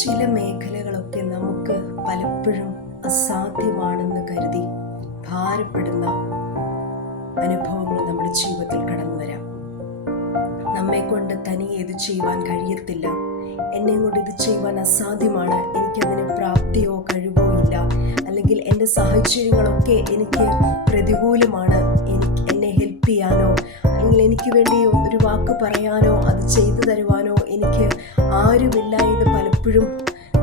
ചില മേഖലകളൊക്കെ നമുക്ക് പലപ്പോഴും അസാധ്യമാണെന്ന് കരുതി ഭാരപ്പെടുന്ന അനുഭവങ്ങൾ നമ്മുടെ ജീവിതത്തിൽ കടന്നു വരാം. നമ്മെ കൊണ്ട് തനിയെ ഇത് ചെയ്യുവാൻ കഴിയത്തില്ല, എന്നെ കൊണ്ട് ഇത് ചെയ്യുവാൻ അസാധ്യമാണ്, എനിക്കതിന് പ്രാപ്തിയോ കഴിവോ ഇല്ല, അല്ലെങ്കിൽ എൻ്റെ സാഹചര്യങ്ങളൊക്കെ എനിക്ക് പ്രതികൂലമാണ്, എന്നെ ഹെൽപ്പ് ചെയ്യാനോ അല്ലെങ്കിൽ എനിക്ക് വേണ്ടി ഒരു വാക്ക് പറയാനോ അത് ചെയ്തു തരുവാനോ എനിക്ക് ആരുമില്ല എന്ന് പലപ്പോഴും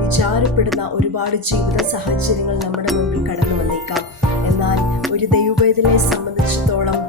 വിചാരപ്പെടുന്ന ഒരുപാട് ജീവിത സാഹചര്യങ്ങൾ നമ്മുടെ മുമ്പിൽ കടന്നു വന്നേക്കാം. എന്നാൽ ഒരു ദൈവവേദനെ സംബന്ധിച്ചിടത്തോളം,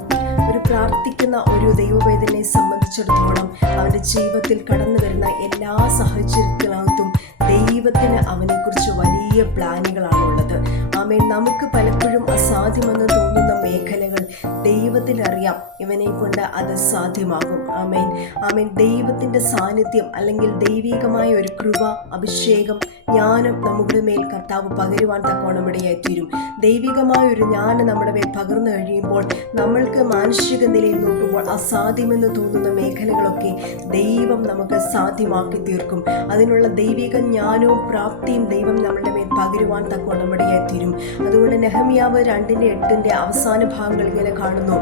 ഒരു പ്രാർത്ഥിക്കുന്ന ഒരു ദൈവവേദനെ സംബന്ധിച്ചിടത്തോളം അവൻ്റെ ജീവിതത്തിൽ കടന്നു വരുന്ന എല്ലാ സാഹചര്യത്തിനകത്തും ദൈവത്തിന് അവനെക്കുറിച്ച് വലിയ പ്ലാനുകളാണുള്ളത്. ആമേൻ. നമുക്ക് പലപ്പോഴും അസാധ്യമെന്ന് തോന്നുന്ന മേഖലകൾ ദൈവത്തിനറിയാം, ഇവനെ കൊണ്ട് അത് സാധ്യമാകും. ആമേൻ, ആമേൻ. ദൈവത്തിൻ്റെ സാന്നിധ്യം അല്ലെങ്കിൽ ദൈവികമായ ഒരു കൃപ, അഭിഷേകം, ജ്ഞാനം നമ്മുടെ മേൽ കർത്താവ് പകരുവാൻ തക്കോണം ഇടയായി തീരും. ദൈവികമായ ഒരു ജ്ഞാനം നമ്മുടെ മേൽ പകർന്നു കഴിയുമ്പോൾ നമ്മൾക്ക് മാനുഷിക നിലയിൽ നോക്കുമ്പോൾ അസാധ്യമെന്ന് തോന്നുന്ന മേഖലകളൊക്കെ ദൈവം നമുക്ക് സാധ്യമാക്കി തീർക്കും. അതിനുള്ള ദൈവിക ജ്ഞാനവും പ്രാപ്തിയും ദൈവം നമ്മുടെ മേൽ പകരുവാൻ തക്കോണം ഇടയായി തീരും. അതുകൊണ്ട് നെഹമ്യാവ് 2:8 അവസാന ഭാഗങ്ങൾ ഇങ്ങനെ കാണുന്നു: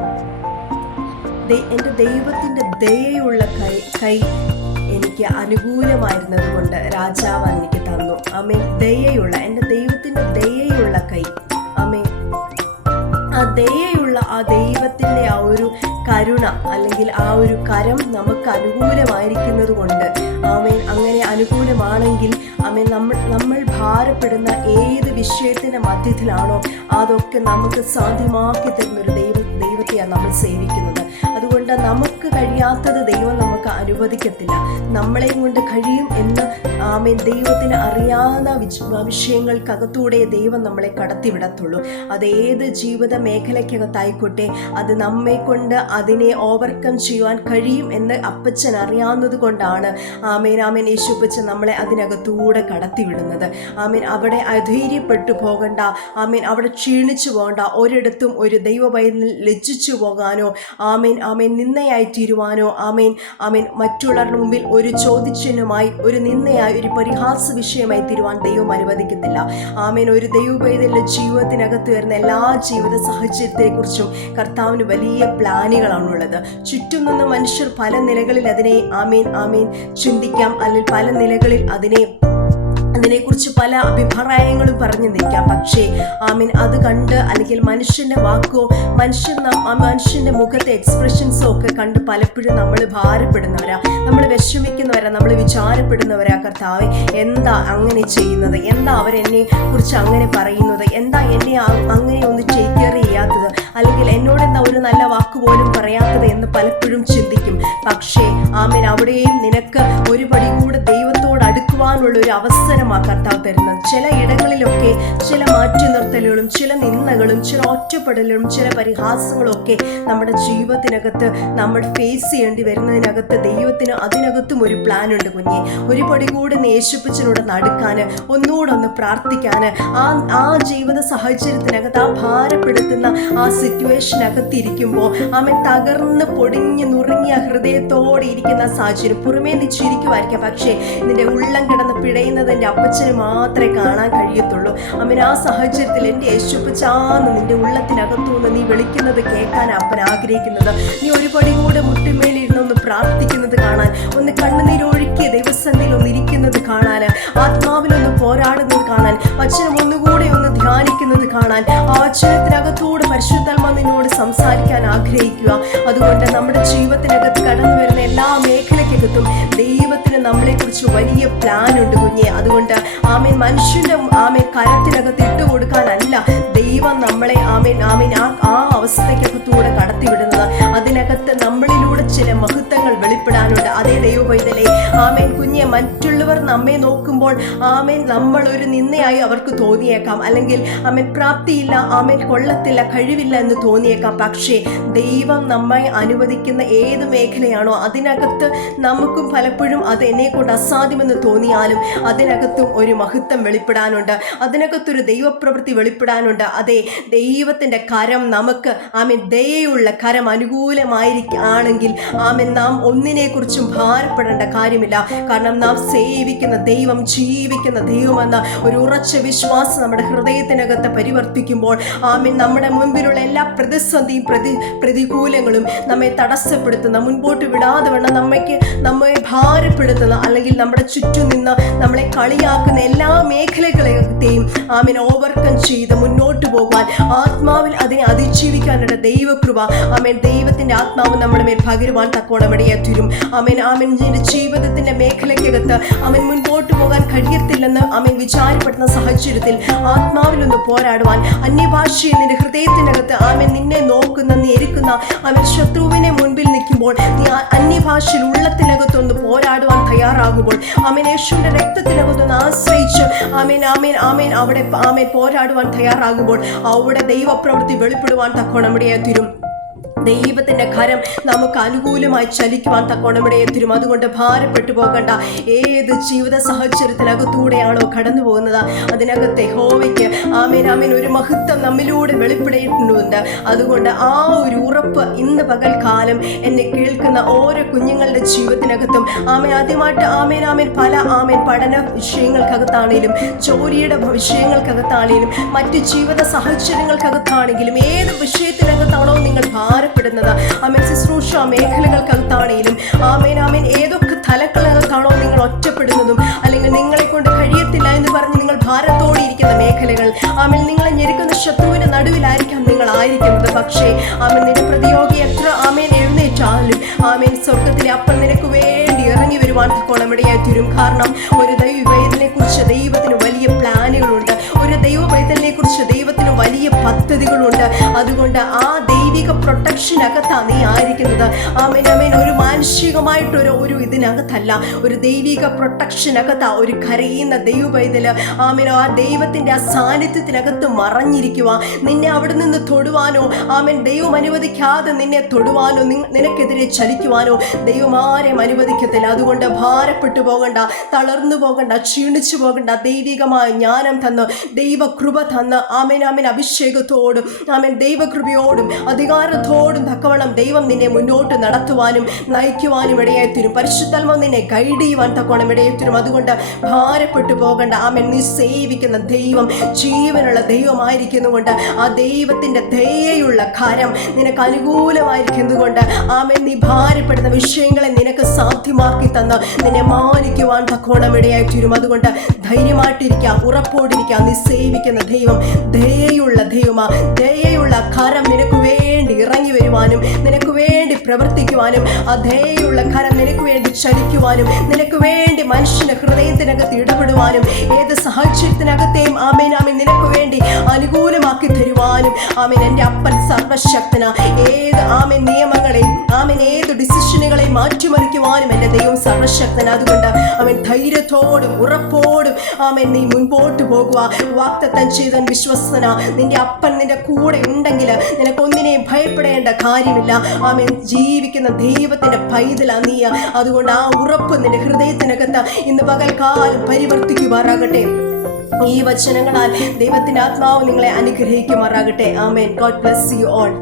എൻ്റെ ദൈവത്തിൻ്റെ ദയയുള്ള കൈ എനിക്ക് അനുകൂലമായിരുന്നത് കൊണ്ട് രാജാവ് എനിക്ക് തന്നു. ആമേൻ. ദയയുള്ള, എൻ്റെ ദൈവത്തിൻ്റെ ദയയുള്ള കൈ. ആമേൻ. ആ ദയയുള്ള ആ ദൈവത്തിൻ്റെ ആ ഒരു കരുണ അല്ലെങ്കിൽ ആ ഒരു കരം നമുക്ക് അനുകൂലമായിരിക്കുന്നത് കൊണ്ട്, ആമേൻ, അങ്ങനെ അനുകൂലമാണെങ്കിൽ ആമേൻ, നമ്മൾ ഭാരപ്പെടുന്ന ഏത് വിഷയത്തിൻ്റെ മധ്യത്തിലാണോ അതൊക്കെ നമുക്ക് സാധ്യമാക്കി തരുന്നൊരു ദൈവത്തെയാണ് നമ്മൾ സേവിക്കുന്നത്. അതുകൊണ്ട് നമുക്ക് കഴിയാത്തത് ദൈവം നമുക്ക് അനുവദിക്കത്തില്ല. നമ്മളെ കൊണ്ട് കഴിയും എന്ന് ആമേൻ ദൈവത്തിന് അറിയാവുന്ന വിഷയങ്ങൾക്കകത്തൂടെ ദൈവം നമ്മളെ കടത്തിവിടത്തുള്ളൂ. അത് ഏത് ജീവിത മേഖലയ്ക്കകത്തായിക്കോട്ടെ, അത് നമ്മെ കൊണ്ട് അതിനെ ഓവർകം ചെയ്യുവാൻ കഴിയും എന്ന് അപ്പച്ചൻ അറിയാവുന്നത് കൊണ്ടാണ് ആമേൻ, ആമേൻ, യേശുപ്പച്ചൻ നമ്മളെ അതിനകത്തൂടെ കടത്തിവിടുന്നത്. ആമേൻ. അവിടെ അധൈര്യപ്പെട്ടു പോകണ്ട, ആമേൻ, അവിടെ ക്ഷീണിച്ചു പോകണ്ട, ഒരിടത്തും ഒരു ദൈവഭയത്തിൽ ലജ്ജിച്ചു പോകാനോ, ആമേൻ, ആമേൻ, നിന്ദയായി തീരുവാനോ, ആമേൻ, ആമേൻ, മറ്റുള്ളവരുടെ മുമ്പിൽ ഒരു ചോദ്യചിഹ്നമായി, ഒരു നിന്ദയായി, ഒരു പരിഹാസ വിഷയമായി തീരുവാൻ ദൈവം അനുവദിക്കത്തില്ല. ആമേൻ. ഒരു ദൈവഭയത്തിൻ്റെ ജീവിതത്തിനകത്ത് വരുന്ന എല്ലാ ജീവിത സാഹചര്യത്തെക്കുറിച്ചും കർത്താവിന് വലിയ പ്ലാനുകളാണുള്ളത്. ചുറ്റും നിന്ന് മനുഷ്യർ പല നിലകളിൽ അതിനെ ആമേൻ, ആമേൻ, ചിന്തിക്കാം, അല്ലെങ്കിൽ പല നിലകളിൽ അതിനെക്കുറിച്ച് പല അഭിപ്രായങ്ങളും പറഞ്ഞു നിൽക്കാം. പക്ഷേ ആമീൻ, അത് കണ്ട് അല്ലെങ്കിൽ മനുഷ്യൻ്റെ വാക്കോ മനുഷ്യൻ്റെ മുഖത്തെ എക്സ്പ്രഷൻസോ ഒക്കെ കണ്ട് പലപ്പോഴും നമ്മൾ ഭാരപ്പെടുന്നവരാ, നമ്മൾ വിഷമിക്കുന്നവരാ, നമ്മൾ വിചാരപ്പെടുന്നവരാ. കർത്താവേ, എന്താ അങ്ങനെ ചെയ്യുന്നത്, എന്താ അവരെന്നെ കുറിച്ച് അങ്ങനെ പറയുന്നത്, എന്താ എന്നെ അങ്ങനെ ഒന്ന് ടേക്ക് കെയർ ചെയ്യാത്തത്, അല്ലെങ്കിൽ എന്നോട് എന്താ ഒരു നല്ല വാക്ക് പോലും പറയാത്തത് എന്ന് പലപ്പോഴും ചിന്തിക്കും. പക്ഷേ ആമീൻ, അവിടെയും നിനക്ക് ഒരു പടി കൂടെ ദൈവത്തോട് അടുക്കുവാനുള്ള ഒരു അവസരമാണ് കർത്താവ് തരുന്നത്. ചില ഇടങ്ങളിലൊക്കെ ചില മാറ്റി നിർത്തലുകളും ചില നിന്ദകളും ചില ഒറ്റപ്പെടലുകളും ചില പരിഹാസങ്ങളും ഒക്കെ നമ്മുടെ ജീവിതത്തിനകത്ത് നമ്മൾ ഫേസ് ചെയ്യേണ്ടി വരുന്നതിനകത്ത് ദൈവത്തിന് അതിനകത്തും ഒരു പ്ലാൻ ഉണ്ട് കുഞ്ഞെ. ഒരു പടി കൂടെ യേശുപ്പച്ചനോട് നടക്കാന്, ഒന്നുകൂടെ ഒന്ന് പ്രാർത്ഥിക്കാന്, ആ ജീവിത സാഹചര്യത്തിനകത്ത് ആ ഭാരപ്പെടുത്തുന്ന ആ സിറ്റുവേഷനകത്തിരിക്കുമ്പോൾ ആമൻ തകർന്ന് പൊടിഞ്ഞ് നുറുങ്ങിയ ഹൃദയത്തോടെ ഇരിക്കുന്ന സാഹചര്യം പുറമേ നിശ്ചയിരിക്കുമായിരിക്കാം. പക്ഷേ നിന്റെ ഉള്ളം കിടന്ന് പിടയുന്നതിൻ്റെ അപ്പച്ചന് മാത്രമേ കാണാൻ കഴിയത്തുള്ളൂ. അമ്മൻ, ആ സാഹചര്യത്തിൽ എൻ്റെ യേശുപ്പച്ചാന്ന് നിന്റെ ഉള്ളത്തിനകത്തുനിന്ന് നീ വിളിക്കുന്നത് കേൾക്കാൻ അപ്പൻ ആഗ്രഹിക്കുന്നത്. നീ ഒരു പടി കൂടെ മുട്ടുമേലിരുന്നൊന്ന് പ്രാർത്ഥിക്കുന്നത് കാണാൻ, ഒന്ന് കണ്ണുനീരൊഴുക്കിയ ദൈവസന്നിധിയിൽ ഒന്ന് ഇരിക്കുന്നത് കാണാൻ, ആത്മാവിലൊന്ന് പോരാടുന്നത് കാണാൻ, വചനം ഒന്നുകൂടെ ഒന്ന് ധ്യാനിക്കുന്നത് കാണാൻ, ആ വചനത്തിനകത്തൂടെ പരിശുദ്ധാത്മാ നിന്നോട് സംസാരിക്കാൻ ആഗ്രഹിക്കുക. അതുകൊണ്ട് നമ്മുടെ ജീവിതത്തിനകത്ത് കടന്നു വരുന്ന എല്ലാ മേഖലയ്ക്കകത്തും ദൈവത്തിന് നമ്മളെക്കുറിച്ച് വലിയ പ്ലാൻ ഉണ്ട് കുഞ്ഞെ. അതുകൊണ്ട് ആമേൻ, മനുഷ്യന്റെ ആമേൻ കരത്തിനകത്ത് ഇട്ട് കൊടുക്കാനല്ല ദൈവം നമ്മളെ ആമേൻ, ആമേൻ, ആ അവസ്ഥയ്ക്കകത്തൂടെ കടത്തിവിടുന്നത്. അതിനകത്ത് നമ്മളിലൂടെ ചില മഹത്വങ്ങൾ വെളിപ്പെടാനുണ്ട്. അതേ ദൈവപൈതലേ, ആമേൻ കുഞ്ഞെ, മറ്റുള്ളവർ നമ്മെ നോക്കുമ്പോൾ ആമേൻ നമ്മൾ ഒരു നിന്ദയായി അവർക്ക് തോന്നിയേക്കാം, അല്ലെങ്കിൽ ആമേൻ പ്രാപ്തിയില്ല, ആമേൻ കൊള്ളത്തില്ല, കഴിവില്ല എന്ന് തോന്നിയേക്കാം. പക്ഷേ ദൈവം നമ്മെ അനുവദിക്കുന്ന ഏത് മേഖലയാണോ അതിനകത്ത് നമുക്കും പലപ്പോഴും അത് എന്നെ കൊണ്ട് അസാധ്യമെന്ന് തോന്നിയാലും അതിനകത്തും ഒരു മഹത്വം വെളിപ്പെടാനുണ്ട്, അതിനകത്തൊരു ദൈവപ്രവൃത്തി വെളിപ്പെടാനുണ്ട്. അതെ, ദൈവത്തിൻ്റെ കരം നമുക്ക് ആമേൻ ദയയുള്ള കരം അനുകൂലമായിരിക്കുകയാണെങ്കിൽ ആമേൻ നാം ഒന്നിനെക്കുറിച്ചും ഭാരപ്പെടേണ്ട കാര്യം കാര്യമില്ല. കാരണം നാം സേവിക്കുന്ന ദൈവം ജീവിക്കുന്ന ദൈവമെന്ന ഒരു ഉറച്ച വിശ്വാസം നമ്മുടെ ഹൃദയത്തിനകത്ത് പരിവർത്തിക്കുമ്പോൾ ആമേൻ നമ്മുടെ മുൻപിലുള്ള എല്ലാ പ്രതിസന്ധിയും പ്രതികൂലങ്ങളും നമ്മെ തടസ്സപ്പെടുത്തുന്ന, മുൻപോട്ട് വിടാതെ വേണം നമ്മെ ഭാരപ്പെടുത്തുന്ന, അല്ലെങ്കിൽ നമ്മുടെ ചുറ്റും നിന്ന് നമ്മളെ കളിയാക്കുന്ന എല്ലാ മേഖലകളെയും ആമേൻ ഓവർകം ചെയ്ത് മുന്നോട്ട് പോകുവാൻ, ആത്മാവിൽ അതിനെ അതിജീവിക്കാനുള്ള ദൈവകൃപ ആമേൻ ദൈവത്തിന്റെ ആത്മാവ് നമ്മുടെ മേൽ പകരുവാൻ തക്കോണമിടയെ തീരും. ആമേൻ ആമേൻ ജീവിതത്തിന്റെ മേഖലയ്ക്കകത്ത് ആമേൻ മുൻപോട്ട് പോകാൻ കഴിയത്തില്ലെന്ന് ആമേൻ വിചാരപ്പെടുന്ന സാഹചര്യത്തിൽ ആത്മാവിലൊന്ന് പോരാടുവാൻ, അന്യഭാഷയെ നിന്റെ ഹൃദയത്തിനകത്ത് ആമേൻ നിന്നെ നോക്കുന്ന, നീ എരിക്കുന്ന ആമേൻ ശത്രുവിനെ മുൻപിൽ നിൽക്കുമ്പോൾ നീ അന്യഭാഷയിൽ ഉള്ളത്തിനകത്തൊന്ന് പോരാടുവാൻ തയ്യാറാകുമ്പോൾ, ആമേൻ യേശുവിന്റെ രക്തത്തിനകത്തൊന്ന് ആശ്രയിച്ച് ആമേൻ ആമേൻ ആമേൻ അവിടെ ആമേൻ പോരാടുവാൻ തയ്യാറാകുമ്പോൾ അവിടെ ദൈവപ്രവൃത്തി വെളിപ്പെടുവാൻ തക്കോണമിടയെ തീരും. ദൈവത്തിന്റെ കരം നമുക്ക് അനുകൂലമായി ചലിക്കുവാൻ തക്കോണമിടയെ തീരും. അതുകൊണ്ട് ഭാരപ്പെട്ടു പോകണ്ട. ഏത് ജീവിത സാഹചര്യത്തിനകത്തൂടെയാണോ കടന്നു പോകുന്നത്, അതിനകത്തെ യഹോവയ്ക്ക് ആമേൻ ആമേൻ ഒരു മഹത്വം നമ്മിലൂടെ വെളിപ്പെടേണ്ടതുണ്ട്. അതുകൊണ്ട് ആ ഒരു ഉറപ്പ് ഇന്ന് പകൽക്കാലം എന്നെ കേൾക്കുന്ന ഓരോ കുഞ്ഞുങ്ങളുടെ ജീവിതത്തിനകത്തും ആമേൻ ആദ്യമായിട്ട് ആമേൻ ആമേൻ പല ആമേൻ പഠന വിഷയങ്ങൾക്കകത്താണേലും, ജോലിയുടെ വിഷയങ്ങൾക്കകത്താണേലും, മറ്റ് ജീവിത സാഹചര്യങ്ങൾക്കകത്താണെങ്കിലും, ഏത് വിഷയത്തിനകത്താണോ നിങ്ങൾ ആമേൻ ശുശ്രൂഷ മേഖലകൾക്കകത്താണേലും, ആമേൻ ആമേൻ ഏതൊക്കെ തലക്കകത്താണോ നിങ്ങൾ ഒറ്റപ്പെടുന്നതും, അല്ലെങ്കിൽ നിങ്ങളെ കൊണ്ട് കഴിയത്തില്ല എന്ന് പറഞ്ഞ് നിങ്ങൾ ഭാരത്തോടെ ഇരിക്കുന്ന മേഖലകൾ, ആമേൻ നിങ്ങളെ ഞെരുക്കുന്ന ശത്രുവിന്റെ നടുവിലായിരിക്കാം നിങ്ങൾ ആയിരിക്കുന്നത്. പക്ഷേ ആമേൻ നിന്റെ പ്രതിയോഗി എത്ര ആമേൻ എഴുന്നേറ്റാലും ആമേൻ സ്വർഗത്തിലെ അപ്പം നിനക്ക് വേണ്ടി ഇറങ്ങി വരുവാൻ തക്കോണമിടയായി തീരും. കാരണം ഒരു ദൈവവേദനെ കുറിച്ച് ദൈവത്തിന് വലിയ പ്ലാനുകളുണ്ട്. ഒരു ദൈവവേദനെ കുറിച്ച് ദൈവത്തിന് വലിയ പദ്ധതികളുണ്ട്. അതുകൊണ്ട് ആ ദൈവിക പ്രൊട്ടക്ഷനകത്താണ് നീ ആയിരിക്കുന്നത്. ആമേൻ ആമേൻ ഒരു മാനുഷികമായിട്ടൊരു ഇതിനകത്തല്ല, ഒരു ദൈവിക പ്രൊട്ടക്ഷനകത്താ ഒരു കരയുന്ന ദൈവപൈതല് ആമേൻ ആ ദൈവത്തിന്റെ ആ സാന്നിധ്യത്തിനകത്ത് മറഞ്ഞിരിക്കുക. നിന്നെ അവിടെ നിന്ന് തൊടുവാനോ ആമേൻ ദൈവം അനുവദിക്കാതെ നിന്നെ തൊടുവാനോ നിനക്കെതിരെ ചലിക്കുവാനോ ദൈവം ആരെയും അനുവദിക്കത്തില്ല. അതുകൊണ്ട് ഭാരപ്പെട്ടു പോകണ്ട, തളർന്നു പോകണ്ട, ക്ഷീണിച്ചു പോകണ്ട. ദൈവികമായ ജ്ഞാനം തന്ന്, ദൈവകൃപ തന്ന് ആമേൻ ആമേൻ അഭിഷേകത്തോടും ആമേൻ ദൈവകൃപയോടും അധികാരത്തോടും തക്കവണ്ണം ദൈവം നിന്നെ മുന്നോട്ട് നടത്തുവാനും നയിക്കുവാനും ഇടയായി തീരും. പരിശുദ്ധാത്മാവ് നിന്നെ ഗൈഡ് ചെയ്യുവാൻ തക്കവണ്ണം ഇടയായി തീരും. അതുകൊണ്ട് ഭാരപ്പെട്ടു പോകണ്ട. ആമേൻ നീ സേവിക്കുന്ന ദൈവം ജീവനുള്ള ദൈവമായിരിക്കുന്നുകൊണ്ട് ആ ദൈവത്തിന്റെ ദയയുള്ള കരം നിനക്ക് അനുകൂലമായിരിക്കുന്നതുകൊണ്ട് ആമേൻ നീ ഭാരപ്പെടുന്ന വിഷയങ്ങളെ നിനക്ക് സാധ്യമാക്കി തന്ന് നിന്നെ മാനിക്കുവാൻ തക്കവണ്ണം ഇടയായി തീരും. അതുകൊണ്ട് ധൈര്യമായിട്ടിരിക്കാം, ഉറപ്പോടിരിക്കാം. നീ സേവിക്കുന്ന ദൈവം ദയയുള്ള ദൈവമാ. ദയയുള്ള കരം നിനക്ക് വേണ്ടി ഇറങ്ങി വരുവാനും, നിനക്ക് വേണ്ടി പ്രവർത്തിക്കുവാനും, ആ ദയയുള്ള കരം നിനക്ക് വേണ്ടി ചലിക്കുവാനും, നിനക്ക് വേണ്ടി മനുഷ്യന്റെ ഹൃദയത്തിനകത്ത് ഇടപെടുവാനും, ഏത് സാഹചര്യത്തിനകത്തെയും ആമേൻ ആമേൻ നിനക്ക് വേണ്ടി അനുകൂലമാക്കി തരുവാനും ആമേൻ എൻ്റെ അപ്പൻ സർവശക്തന. ഏത് ആമേൻ നിയമങ്ങളെയും ആമേൻ ഏത് ഡിസിഷനുകളെയും മാറ്റിമറിക്കുവാനും എൻ്റെ ദൈവം സർവശക്തന. അതുകൊണ്ട് ആമേൻ ധൈര്യത്തോടും ഉറപ്പോടും ആമേൻ നീ മുൻപോട്ട് പോകുക. വാഗ്ദത്തം ചെയ്തവൻ വിശ്വസ്തന. നിന്റെ അപ്പൻ നിന്റെ കൂടെ ഉണ്ടെങ്കിൽ നിനക്കൊന്നിനെയും ഭയപ്പെടേണ്ട കാര്യമില്ല. ആമേൻ ജീവിക്കുന്ന ദൈവത്തിന്റെ പൈതലാ നീ. അതുകൊണ്ട് ആ ഉറപ്പ് നിന്റെ ഹൃദയത്തിനകത്ത് ഇന്ന് പകൽക്കാലം പരിവർത്തിക്കുമാറാകട്ടെ. ഈ വചനങ്ങളാൽ ദൈവത്തിന്റെ ആത്മാവ് നിങ്ങളെ അനുഗ്രഹിക്കുമാറാകട്ടെ. ആമേൻ. God bless you all.